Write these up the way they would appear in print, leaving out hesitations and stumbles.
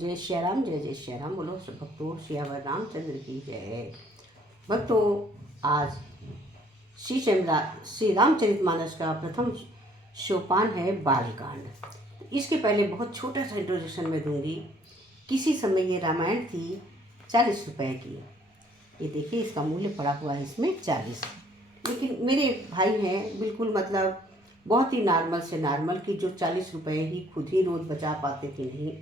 जय श्री राम, जय जय श्री राम। बोलो सब भक्तों, सियावर रामचंद्र की जय। भक्तों, आज श्री रामचरितमानस का प्रथम सोपान है बालकांड। इसके पहले बहुत छोटा सा इंट्रोडक्शन मैं दूंगी। किसी समय ये रामायण थी 40 रुपए की। ये देखिए, इसका मूल्य पड़ा हुआ है इसमें 40। लेकिन मेरे भाई हैं बिल्कुल मतलब बहुत ही नॉर्मल से नॉर्मल, कि जो 40 रुपए ही खुद ही रोज़ बचा पाते थे, नहीं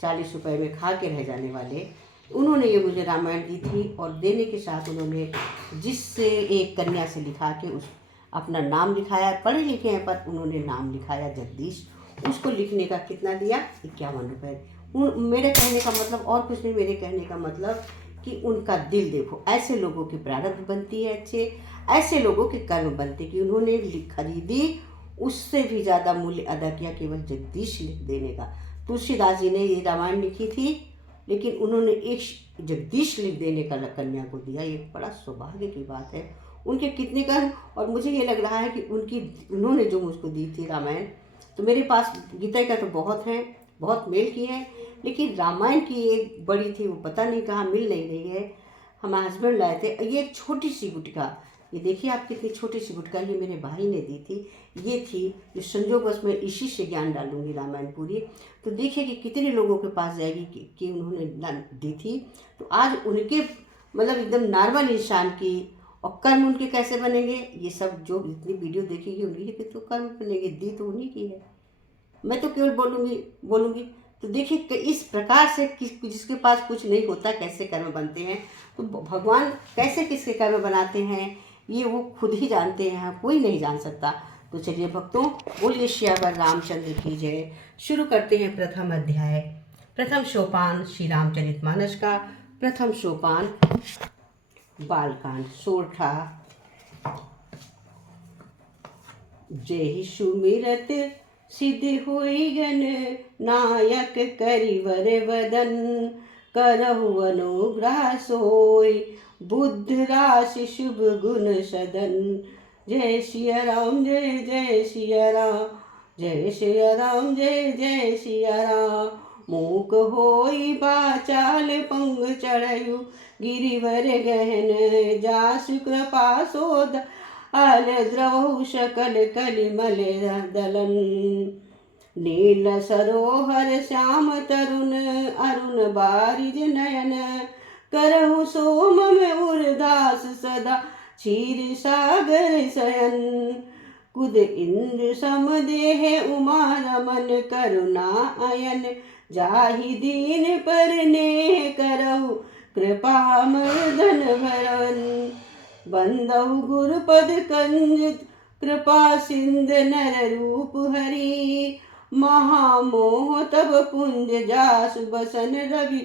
40 रुपए में खा के रह जाने वाले, उन्होंने ये मुझे रामायण दी थी। और देने के साथ उन्होंने जिससे एक कन्या से लिखा के उस अपना नाम लिखाया। पढ़े लिखे हैं पर उन्होंने नाम लिखाया जगदीश। उसको लिखने का कितना दिया? 51 रुपये। मेरे कहने का मतलब और कुछ नहीं, मेरे कहने का मतलब कि उनका दिल देखो। ऐसे लोगों की प्रारब्ध बनती है अच्छे, ऐसे लोगों के कर्म बनते कि उन्होंने खरीदी, उससे भी ज़्यादा मूल्य अदा किया केवल जगदीश लिख देने का। तुलसीदास जी ने ये रामायण लिखी थी, लेकिन उन्होंने एक जगदीश लिख देने का कन्या को दिया। ये बड़ा सौभाग्य की बात है। उनके कितने कर्म। और मुझे ये लग रहा है कि उन्होंने जो मुझको दी थी रामायण, तो मेरे पास गीता का तो बहुत हैं, बहुत मेल की हैं, लेकिन रामायण की एक बड़ी थी, वो पता नहीं कहाँ मिल नहीं रही है। हमारे हस्बैंड लाए थे। ये एक छोटी सी गुटका, ये देखिए आप कितनी छोटी सी गुटका, ये मेरे भाई ने दी थी। ये थी जो संजोगवश मैं इसी से ज्ञान डालूंगी रामायण पूरी। तो देखिए कि कितने लोगों के पास जाएगी कि उन्होंने दी थी। तो आज उनके मतलब एकदम नॉर्मल इंसान की और कर्म उनके कैसे बनेंगे, ये सब जो इतनी वीडियो देखेगी उनकी के तो कर्म बनेंगे। दी तो उन्हीं की है, मैं तो केवल बोलूँगी। तो देखिए कि इस प्रकार से जिसके पास कुछ नहीं होता कैसे कर्म बनते हैं। तो भगवान कैसे किसके कर्म बनाते हैं ये वो खुद ही जानते हैं, कोई नहीं जान सकता। तो चलिए भक्तों, बोलिए श्यावर रामचंद्र की जय। शुरू करते हैं प्रथम अध्याय, प्रथम सोपान श्री रामचरितमानस का। प्रथम सोपान बालकांड, सोरठा। जय सुमिरत सिद्ध होई गण नायक करिवर वदन, करहु अनुग्रह सोय बुद्ध राशि शुभ गुण सदन। जय सिया राम, जय जय सिया राम, जय सिया राम, जय जय सिया राम। मूक होई बाचाल पंग चढ़यु, गिरिवर गहन जासु कृपा सोद आल द्रवहु सकल कलिमल दलन। नील सरोहर श्याम तरुण अरुण बारिज नयन, करहु सोम में उर्दास सदा क्षीर सागर शयन। कुद इंद्र समदेह उमा रमन करुणा अयन, जाहि दीन पर नेह करहु कृपा मर्दन भरन। बंदहु गुरुपद कंज कृपा सिंध नर रूप हरि, महामोह तब पुंज जासु बसन रवि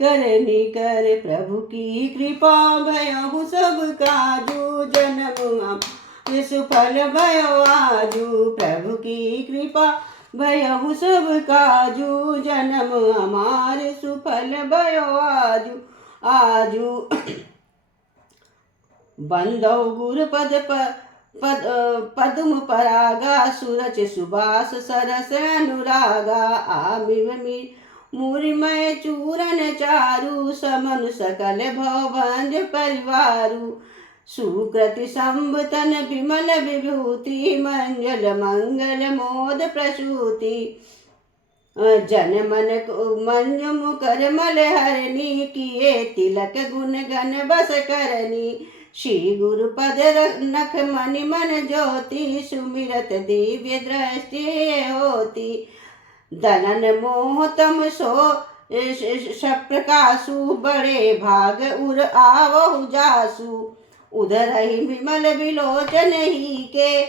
करनी कर। प्रभु की कृपा भयहु सब काजू, जन्म सुफल भयो आजू। प्रभु की कृपा भयहु सब काजू, जन्म हमारे सुफल भयो आजू। बंदौ गुरुपद पद्म परागा, सुरच सुबास सरस अनुरागा। आमिव मुरिमय चूरन चारु, समनु सकल भवबंध परिवारु। सुकृति संबतन विमल विभूति, मंगल मंगल मोद प्रसूति। जन मन मंजु मुकर मल हरनी, किए तिलक गुण गण बस करनी। श्री गुरुपद नख मणि मन ज्योति, सुमिरत दिव्य दृष्टि होती। दलन मोह तम सो सप्रकाशु, बड़े भाग उर आवहु जासु। उधर ही विमल विलोचन ही के,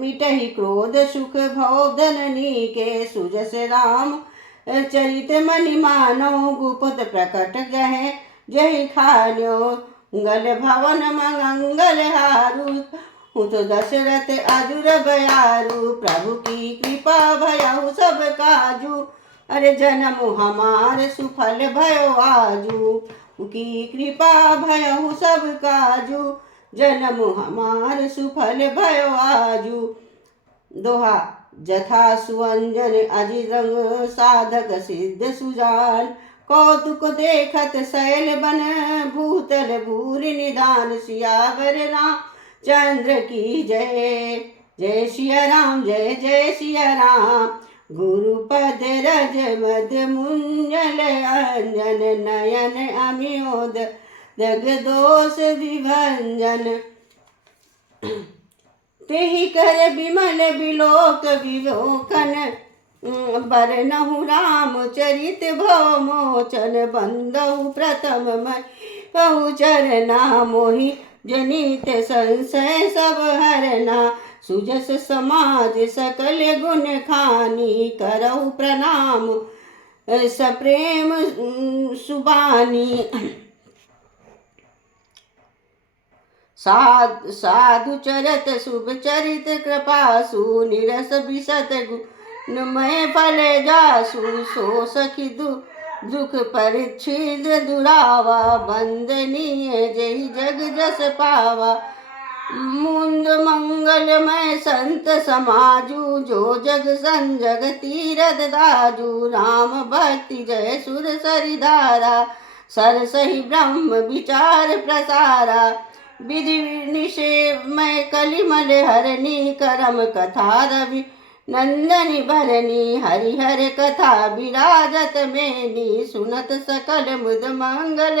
मिटहि क्रोध सुख भव धननी के। सुजस राम चरित मनि मानो, गुप्त प्रकट गहे जहि खान्यो। गल भवन मंगल हारु, तो दशरथ अजुर बयारु। प्रभु की कृपा भयहु सब काजू, अरे जन्म हमार सुफल भयो आजू। की कृपा भयहु सब काजू, जन्म हमार सुफल भयो आजू। दोहा जथा सुअंजन अजिरंग साधक सिद्ध सुजान। कौतुक देखत शैल बन भूतल भूरि निधान। सियावर रामचंद्र की जय। जय सिया राम जय जय सिया राम। गुरुपद रज मद मुंजल अंजन नयन अमियोद दग दोष विभंजन। तेहि कर विमल बिलोक विलोकन। बरनहु रामचरित भव मोचन। बंदहु प्रथम मैं कहु चरना। मोहि जनित संशय सब हरना। सुजस समाज सकल गुण खानी। करहु प्रणाम सप्रेम सुबानी। साधु चरत शुभ चरित कृपासु। निरस बिसत गुणमय फल जासु। सो सखी दुख परिच्छिद दुरावा। वंदनीय जय जग जस पावा। मुंद मंगलमय संत समाजु। जो जग संजग तीरथ दाजु। राम भक्ति जय सुर सरिधारा। सर सही ब्रह्म विचार प्रसारा। विधि निषेमय कलिमल हरणी। करम कथा रवि नंदनी भरनी। हरिहर कथा विराजत मेनी। सुनत सकल मुद मंगल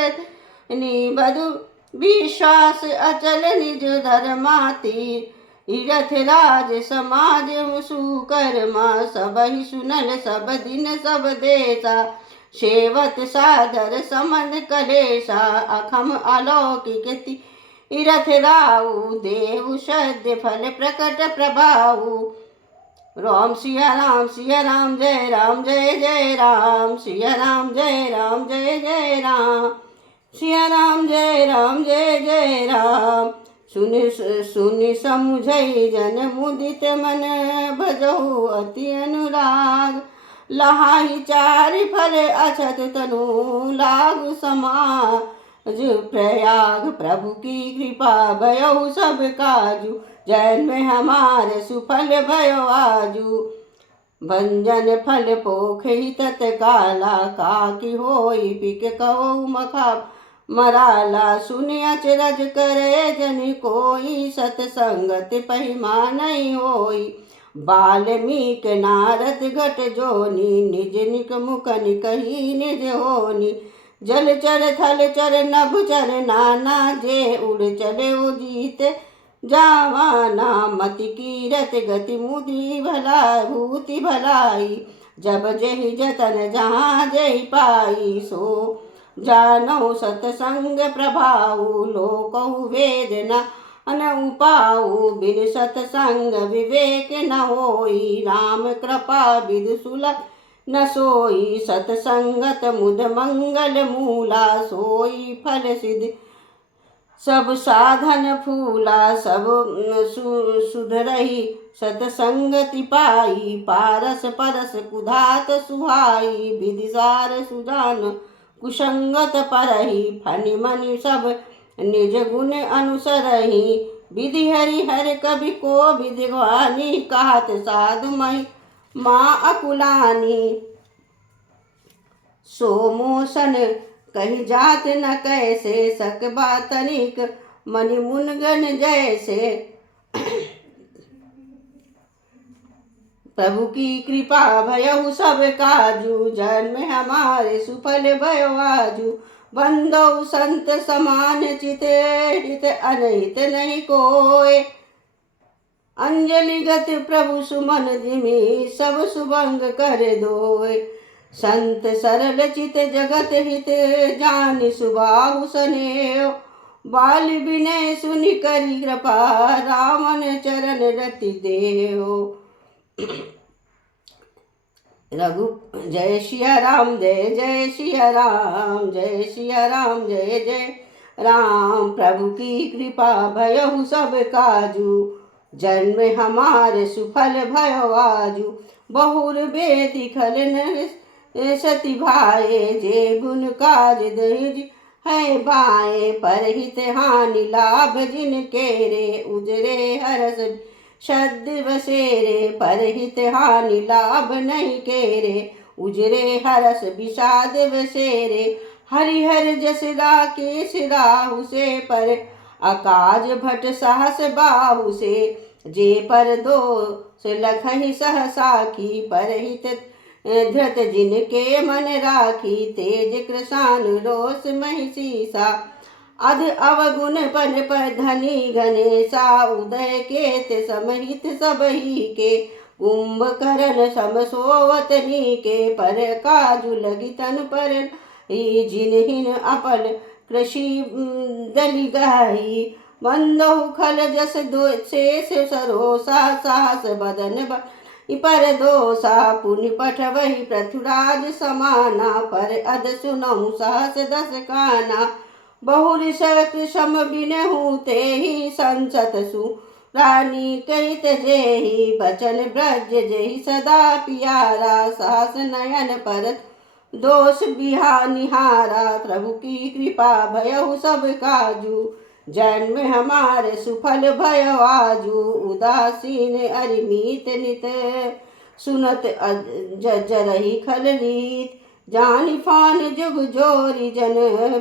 नी। बधु विश्वास अचल निज धर्माती। तीरथ राज समाज सुकर्मा। सबहि सुनल सब दिन सब देसा। सेवत सादर समन कलेसा। अखम अलौकिक तीरथ राउ। देव सद्य फल प्रकट प्रभाऊ। राम सिया राम जय जय राम। सिया राम जय जय राम। सिया राम जय जय राम। सुनि समुझई जन मुदित मन। भजहु अति अनुराग। लहाई चारि फल अछत तनु। लागु समाज प्रयाग। प्रभु की कृपा भयउ सब काजू। जन्म हमार सुफल भयो आजू। भंजन फल पोखहि तत्काला। काकी होई पिक कहु मखा मराला। सुनि अचरज करे जनि कोई। सतसंगत पहिमा नहीं होई। बाल्मीक नारद घट जोनी। निज निक मुख निकहि निज होनी। जल चर थल चर नभ चर नाना। जे उड़ चले उजीत जावाना। मति कीरत गति मुदि भूति भलाई। जब जेहि जतन जहाँ जेहि पाई। सो जानो सतसंग प्रभाऊ। लोकहु वेद न उपाऊ। बिन सतसंग विवेक न होई। राम कृपा विदु सुलभ न सोई। सतसंगत मुद मंगल मूला। सोई फल सिद्धि सब साधन फूला। सब सुधरही सतसंगति पाई। पारस परस कुधात सुहाई। विदिसार सुजान कुसंगत परही। फनि मनि सब निज गुण अनुसरही। विधि हरि हर कवि को विद्वानी। कहत साधु महि माँ अकुलानी। सो मोसन कही जात न कैसे। सकबा तनिक मनि मुनगन जैसे। प्रभु की कृपा भयहु सब काजू। जन्म हमारे सुफल भयो आजू। बंदौ संत समान चित हित अनहित नहीं कोय। अंजलि गत प्रभु सुमन जिमि सब सुभंग कर दोय। संत सरल चित जगत हित जानि सुबाहु सनेह। बाल विनय सुनि करि कृपा रामन चरण रति देहो। रघु जय सिया राम जय सिया राम। जय सिया राम जय राम। प्रभु की कृपा भयहु सब काजू। जन्म हमारे सुफल भयो आजू। बहुर बेति खल न सति भाए। जे गुण काज दहिज है बाए। परहित हानि लाभ जिन केरे। उजरे हरस शब्द बसेरे परहित हानि लाभ नहीं केरे। उजरे हरस विषाद बसेरे हरिहर जस राकेश राहु से पर अकाज भट साहस बाहु से। जे पर दो से लखहि सहसा की परहित धृत जिनके मन राखी। तेज कृषान रोष महिषीसा अध अवगुण पन पर धनी गणेशा। उदय केत समहित सबही के कुंभकर्ण समसोवतनी के। पर काजु लगी तन पर जिनहिन अपल कृषि दलि गाही। मंदहु खल जस दो शेष सरोसा साहस बदन पर दोसा। पुनि पठवहि पृथुराज समाना पर अध सुनहु सहस दस काना। बहुरिश कृषम बिनहु तेहि संसत सु रानी कहित जेहि। बचन ब्रज जेहि सदा पियारा सास नयन पर दोष बिहानिहारा। प्रभु की कृपा भयहु सब काजू जन्म हमारे सुफल भयो आजू। उदासीन अरिमीत नित सुनत जरहि खललीत। जानि फान जुग जोरी जन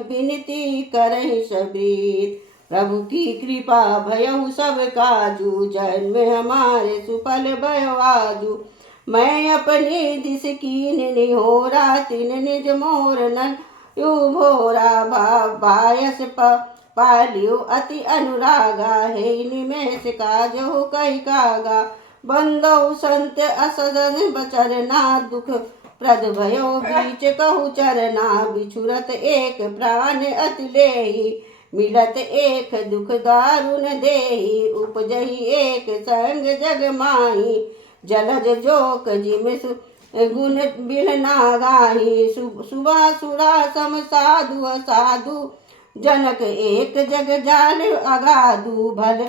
बिनती करहि सबरीत। प्रभु की कृपा भयहु सब काजू जन्म हमारे सुफल भयो आजू। मैं अपने दिस कीन निहोरा तिन निज मोर नन यु भोरा। बायस पालियो अति अनुरागा हे निमेष काजहु कहि कागा। बंदौ संत असदन बचरना दुख प्रद भयो बीच कहु चरना। बिछुरत एक प्राण अति लेहि मिलत एक दुख दारुण देहि। उपजहि एक संग जग माही जलज जोक जिम गुण बिलना गाही। सुबह सुरा सम साधु असाधु जनक एक जग जाल अगाधु। भल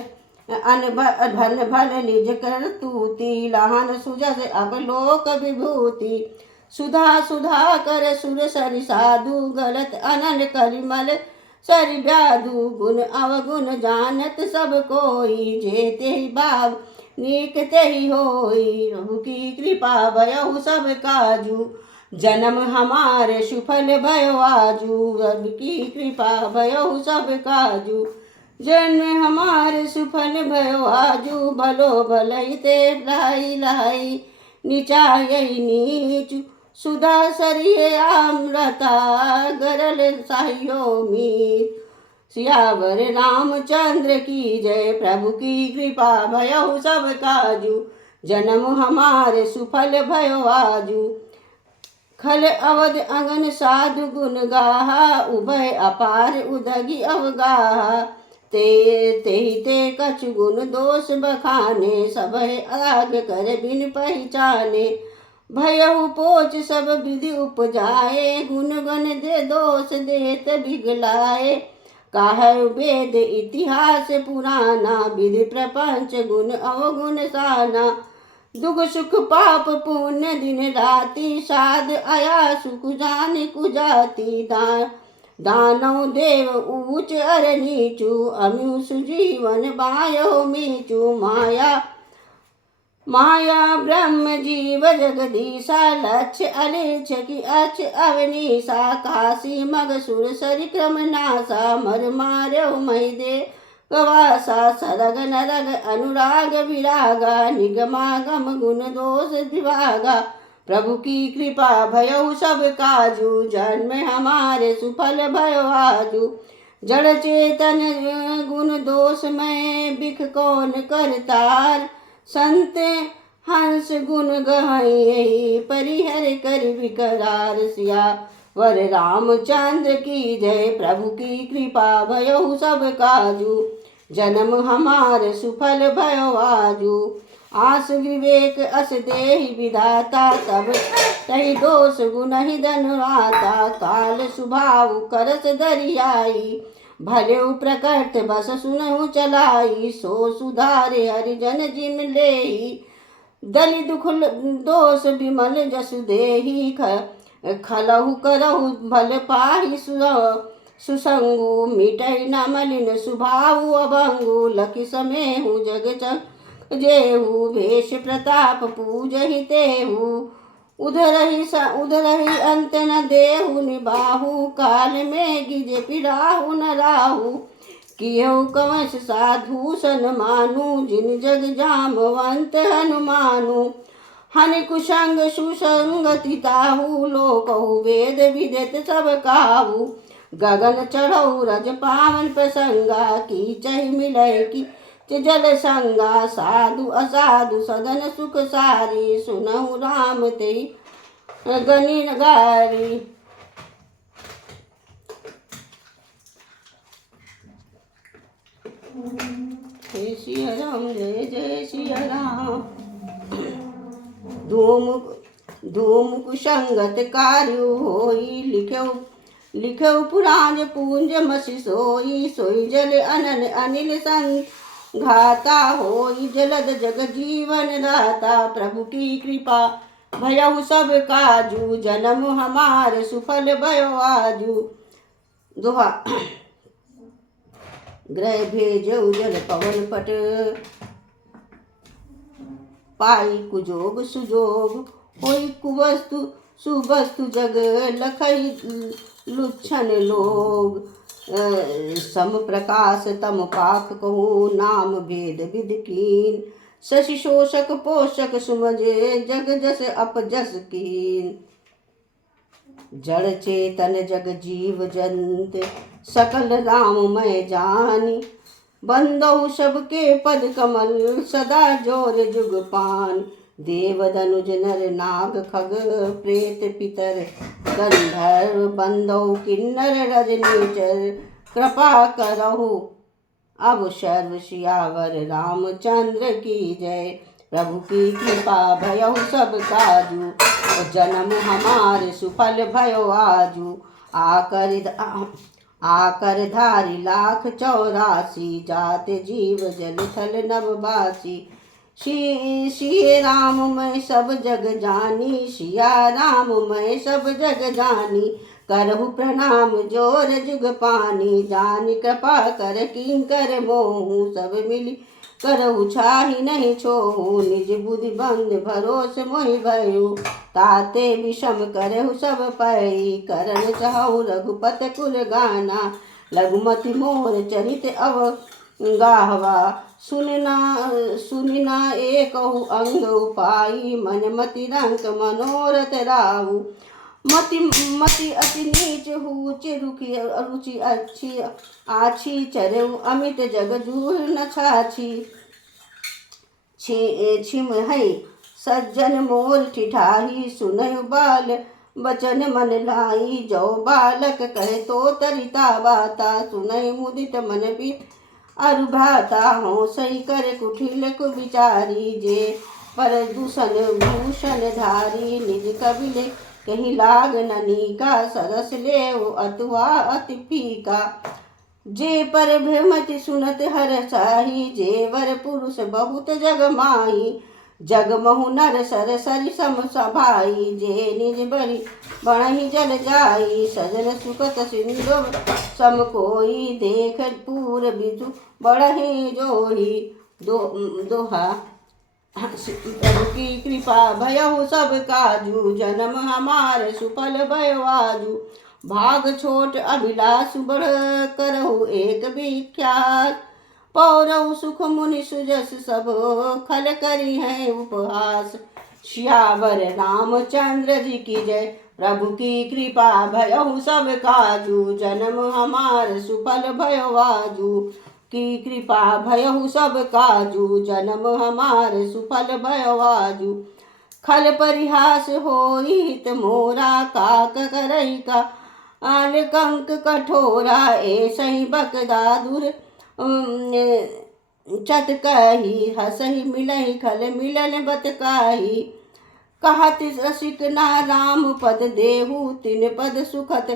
भन भल निज कर तूती लहन सुजस अवलोक विभूति। सुधा सुधा कर सुर सरि साधु गलत अनन कलिमल सरि व्याधु। गुण अवगुण जानत सब कोई जे तेहि भाव नीक तेहि होई। प्रभु की कृपा भयहु सब काजू जन्म हमारे सुफल भयो आजू। प्रभु की कृपा भयहु सब काजू जन्म हमारे सुफल भयो आजू। भलो भलई ते लाई लाई निचायई नीचु। सुधा सरिये अमृता गरल साहियो मीत। सियावर रामचंद्र की जय। प्रभु की कृपा भयहु सब काजू जन्म हमारे सुफल भयो आजू। खल अवध अंगन साधु गुण गाहा उभय अपार उदगी अवगाहा। ते कछु गुण दोष बखाने सबह आग कर बिन पहचाने। भयहु पोच सब विधि उपजाए गुण गण दे दोष देत बिगलाए। काहु वेद इतिहास पुराना विधि प्रपंच गुण अवगुण साना। दुख सुख पाप पुण्य दिन राति साध आया सुख जान कुजाति। दानव देव ऊंच अर नीचू अमु सुजीवन बायो मीचू। माया ब्रह्म जीव जगदीशा लक्ष्य अलिछ की अच अवनीसा। काशी मग सुर सरि क्रम नासा मर मार्यो महि दे गवासा। सरग नरग अनुराग विरागा निगमागम गुण दोष विभागा। प्रभु की कृपा भयहु सब काजू जन्म हमारे सुफल भयो आजू। जड़ चेतन गुण दोष में बिख कौन करतार। संत हंस गुण गहई परिहर कर विकरार। सिया वर रामचंद्र की जय। प्रभु की कृपा भयहु सब काजू जन्म हमारे सुफल भयो आजू। आस विवेक अस देहि विधाता सब तहि दोष गुण ही धनवाता। काल सुभाव करस दरियाई भलेउ प्रकट बस सुनहु चलाई। सो सुधारे हरिजन जिम लेहि दलि दुख दोष विमल जसु देहि। खलहु करहु भल पाहि सुसंगु मिटै न मलिन सुभाव अभंगु। लखि समेहु जग जेहू भेष प्रताप पूजहि तेहू उधर ही अंत न देहु निबाहु काल में गिजे पिराहु न राहु कियो कंवस साधु सन मानु जिन जग जामवंत हनुमानु हनि कुसंग सुसंगति ताहु लोकहु वेद विदित सब काहू गगन चढ़ऊ रज पावन प्रसंगा की चहि मिलय की जल संगा साधु असाधु सदन सुख सारी सुनहु राम ते गनि गारी। जय सिया राम जय जय सिया राम। धूम कुसंगत कार्य होई लिखो पुराण पूंज मसी सोई सोई जल अनन अनिल संग घाता होई जलद जग जीवन दाता प्रभु की कृपा भयहु सब काजू जन्म हमार सुफल भयो आजू। दोहा ग्रह भेजऊ जल पवन पट पाई कुजोग सुजोग होई कुवस्तु सुवस्तु जग लखई लुच्छन लोग सम प्रकाश तम पाक कहूँ नाम भेद विद कीन शशि शोषक पोषक सुमजे जग जस अपजस कीन। जड़ चेतन जग जीव जंत सकल राम मैं जानी बंदौ सबके पद कमल सदा जोर जुग पान देव दनुज नर नाग खग प्रेत पितर गंधर्व बंदौ किन्नर रजनीचर कृपा करहु अब सर्व सियावर रामचंद्र की जय। प्रभु की कृपा भयहु सब काजू जन्म हमारे सुफल भयो आजू आकर धारी लाख 84 जाते जीव जल थल नवबासी। सिया राम मैं सब जग जानी सिया राम मैं सब जग जानी करहु प्रणाम जोर जुग पानी जानी कृपा कर किंकर मोहू सब मिली करहु छाही नहीं छोहू निज बुद्धि बंद भरोस मोहि भयो ताते विषम करहु सब पई करन चाहु रघुपत कुल गाना लघुमति मोर चरित अव गाहवा सुनना एकहु अंग उपाई मन मति रंक मनोरथ राहु मति अति नीच हुच रुचि अच्छी आछी चरऊ अमित जग जूह न छाछी छिम है सज्जन मोर ठिठाही सुनयु बाल बचन मन लाई जो बालक कहे तो तरिता बाता सुनय मुदित मन बीत अरुभाता हो सही करे कुटिल को विचारी जे पर दूषण भूषण धारी निज कबिले कहीं लाग ननी का सरस ले अतुआ अति फीका जे पर भ्रमति सुनत हर साही जेवर पुरुष बहुत जग माही जग महु नर सर सरि सम सभाई जे निज बड़ी बणहि जल जाई सजन सुखत सिंधु सम कोई देख पूर बिजु बड़हि जोही दोहा प्रभु की कृपा भयहु सब काजू जन्म हमारे सुफल भयो आजू भाग छोट अभिलाष बढ़ करहु एक विख्यात पौरव सुख मुनि सुजस सब खल करी है उपहास श्यावर रामचंद्र जी की जय। प्रभु की कृपा भयहु सब काजू जन्म हमार सुफल भयो आजू की कृपा भयहु सब काजू जन्म हमार सुफल भयो आजू खल परिहास होई हित मोरा काक करई का आल कंक कठोरा ऐसही बकदादुर चत कही हसही मिलही खल मिलन बतकाही कहत रसिक ना राम पद देहु तिन पद सुखत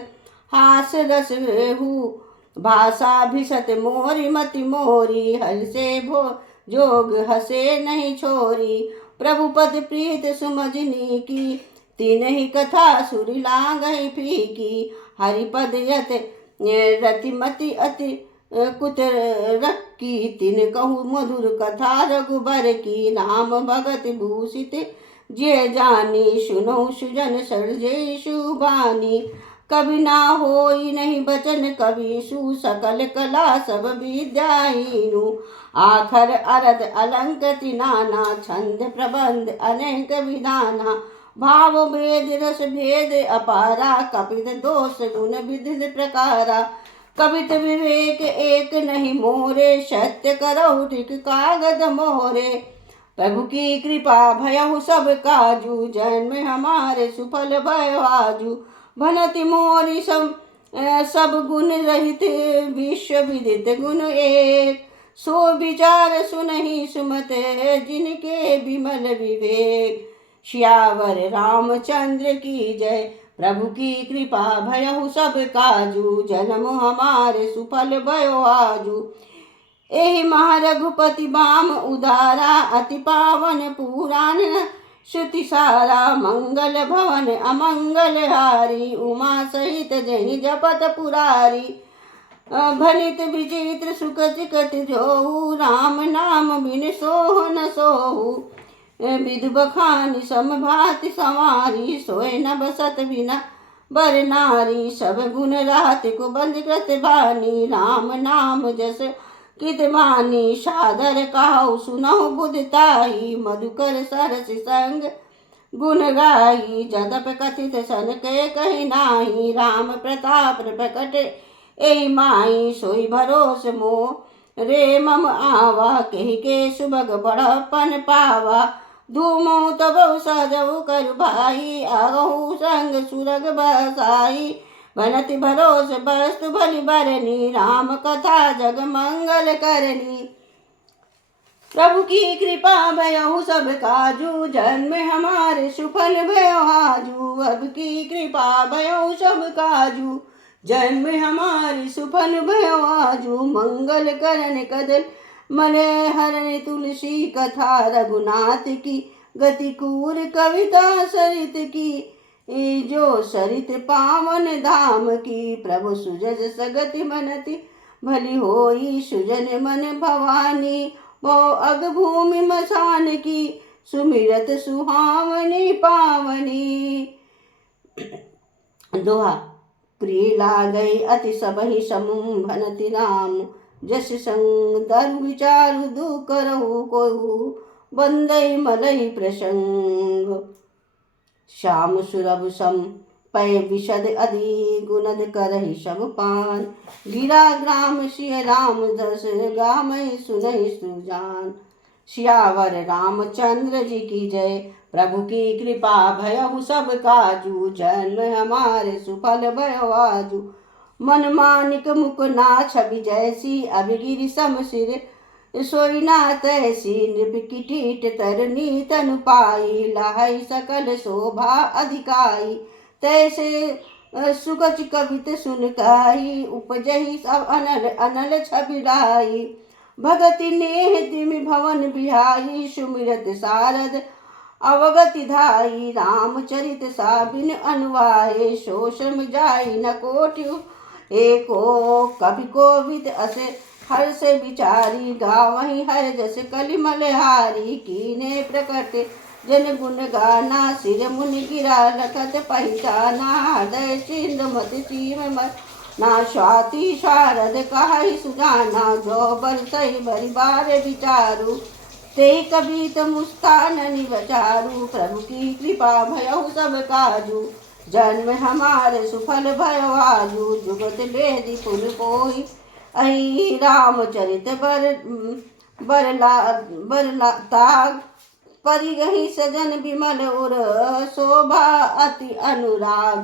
हास रस रेहु भाषा भिसत मोरी मति मोरी हल से भो जोग हसे नहीं छोरी प्रभु पद प्रीत सुमजनी की तीन ही कथा सुरी लांग फीकी हरिपद यत रतिमति अति कुतरक की तिन कहु मधुर कथा रघुबर की नाम भगत भूषित जे जानी सुनो सुजन सर्जे शुभानी कभी ना होई नहीं बचन कवि सु सकल कला सब विद्याहीनु आखर अरद अलंक त्रिनाना छंद प्रबंध अनेक विधाना भाव भेद रस भेद अपारा कपित दोष गुण विविध प्रकारा कवित विवेक एक नहीं मोरे सत्य करहु ठीक कागद मोरे प्रभु की कृपा भयहु सब काजू जन्म हमारे सुफल भयवाजू भनति मोरी सब गुण रहित विश्व विदित गुण एक सो विचार सुनहि सुमत जिनके विमल विवेक श्यावर रामचंद्र की जय प्रभु की कृपा भयहु सब काजू जन्म हमारे सुफल भयो आजू एहि महारघुपति बाम उदारा अति पावन पुराण श्रुति सारा मंगल भवन अमंगल हारी उमा सहित जहि जपत पुरारी भनित विचित्र सुख चिकट जोहु राम नाम बिन सोह न सोहु विधु बखानी समभाति संवारी सोए न बसत बिना बर नारी सब गुण रात को बंद कृत बानी राम नाम जस कित मानी सादर कहो सुनहु बुधताई मधुकर सरस संग गुण गाई जदप कथित सन के कही नाही राम प्रताप प्रकट ए माई सोई भरोस मोह रे मम आवा कही के सुबग बड़पन पावा धूमो तब सजऊ कर भाई आगहु संग सुरग बसाई बनति भरोस वस्तु भली बरनी राम कथा जग मंगल करनी प्रभु की कृपा भयहु सब काजू जन्म हमारे सुफल भयो आजू अब की कृपा भयहु सब काजू जन्म हमारे सुफल भयो आजू मंगल करन कदल मने हरण तुलसी कथा रघुनाथ की गति कूर कविता सरित की जो सरित पावन धाम की प्रभु सुजज सगति मनति भली होई सुजन मन भवानी वो अग भूमि मसान की सुमिरत सुहावनी पावनी दोहा प्रिय लागई अति सबहि समूह भनति राम जस संग दरु विचारु दु करहु कोहु बंदई मलई प्रसंग श्याम सुरभ सम पय विशद अधि गुणद करहि सब पान गिरा ग्राम सिय राम दस गामय सुनहि सुजान सियावर रामचंद्र जी की जय प्रभु की कृपा भयहु सब काजू जन्म हमारे सुफल भयो आजू मन मानिक मुख ना छवि जैसी अभिगिरि सम सिर सोई ना तैसी नृप की टीट तरनी तनु पाई लहई सकल शोभा अधिकाई तैसे सुगच कवित सुनकाई उपजहि सब अनल अनल छबिराई भगति नेह दिमि भवन बिहाई सुमिरत सारद अवगति धाई रामचरित साबिन अनुवाये शोषम जाई न कोटि एको कवि कोविद असे हर से विचारी गावही हर जस कलिमल हारी कीने प्रकट जन गुण गाना सिर मुनि गिरा लखत पहचाना हृदय चिंद मत चीम ना स्वाति शारद कहि सुजाना जो बल सही बरि बार विचारू ते कबीत मुस्कान निवचारू प्रभु की कृपा भयहु सब काजू जन्म हमारे सुफल भयो आजू जुगत बेदी पुन कोई अहि रामचरित बर ताग परिगहि सजन विमल उर शोभा अति अनुराग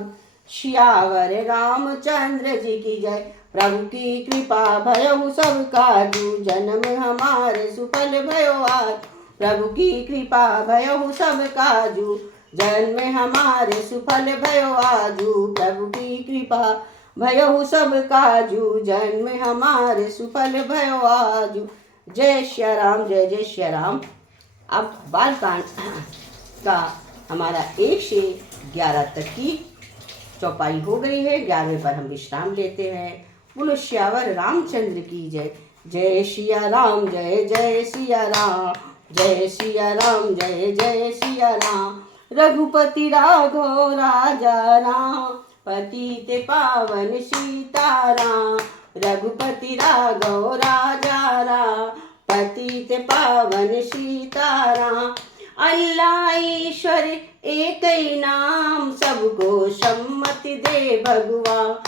श्यावर रामचंद्र जी की जय प्रभु की कृपा भयहु सब काजू जन्म हमारे सुफल भयो आज प्रभु की कृपा भयहु सब काजू जन्म हमारे सुफल भयो आजू प्रभु की कृपा भयहु सब काजू जन्म हमारे सुफल भयो आजू। जय श्री राम, जय जय श्री राम। अब बालकांड का हमारा 1 से 11 तक की चौपाई हो गई है। 11वें पर हम विश्राम लेते हैं। बोलो श्यावर रामचंद्र की जय। जय सिया राम, जय जय सिया राम, जय सिया राम, जय जय सिया राम। रघुपति राघव राजा राम, पतित पावन सीताराम। रघुपति राघव राजा राम, पतित पावन सीताराम। अल्लाह ईश्वर एक ही नाम, सबको सम्मति दे भगवान।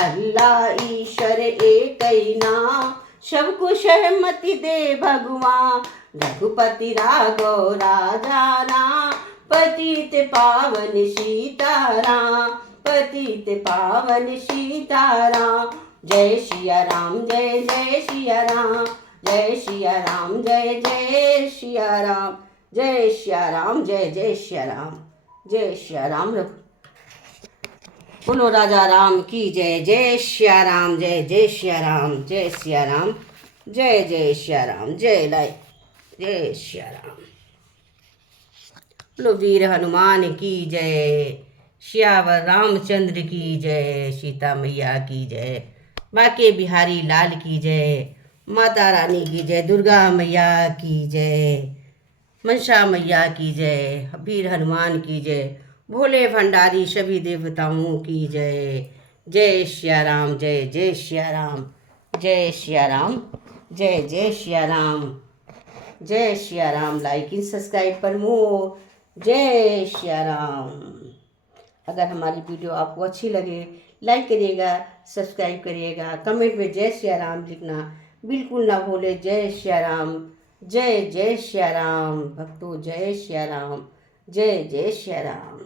अल्लाह ईश्वर एक ही नाम, सबको सहमति दे भगवान। रघुपति राघव राजा राम, पतित पावन सीताराम, पतित पावन सीताराम। जय सिया राम, जय जय सिया राम, जय सिया राम, जय जय सिया राम, जय सिया राम, जय जय सिया राम, जय सिया राम। बोलो राजा राम की जय। जय सिया राम, जय जय सिया राम, जय सिया राम, जय जय सिया राम, जय लाई जय सिया राम। बोलो वीर हनुमान की जय, श्यावर रामचंद्र की जय, सीता मैया की जय, बाके बिहारी लाल की जय, माता रानी की जय, दुर्गा मैया की जय, मनसा मैया की जय, वीर हनुमान की जय, भोले भंडारी सभी देवताओं की जय। जय सिया राम, जय जय सिया राम, जय सिया राम, जय जय सिया राम, जय Siya Ram. Like and subscribe पर मोर। जय सिया राम। अगर हमारी वीडियो आपको अच्छी लगे, लाइक करिएगा, सब्सक्राइब करिएगा, कमेंट में जय सिया राम लिखना बिल्कुल ना भूले। जय सिया राम, जय जय सिया राम। भक्तों जय सिया राम, जय जय सिया राम।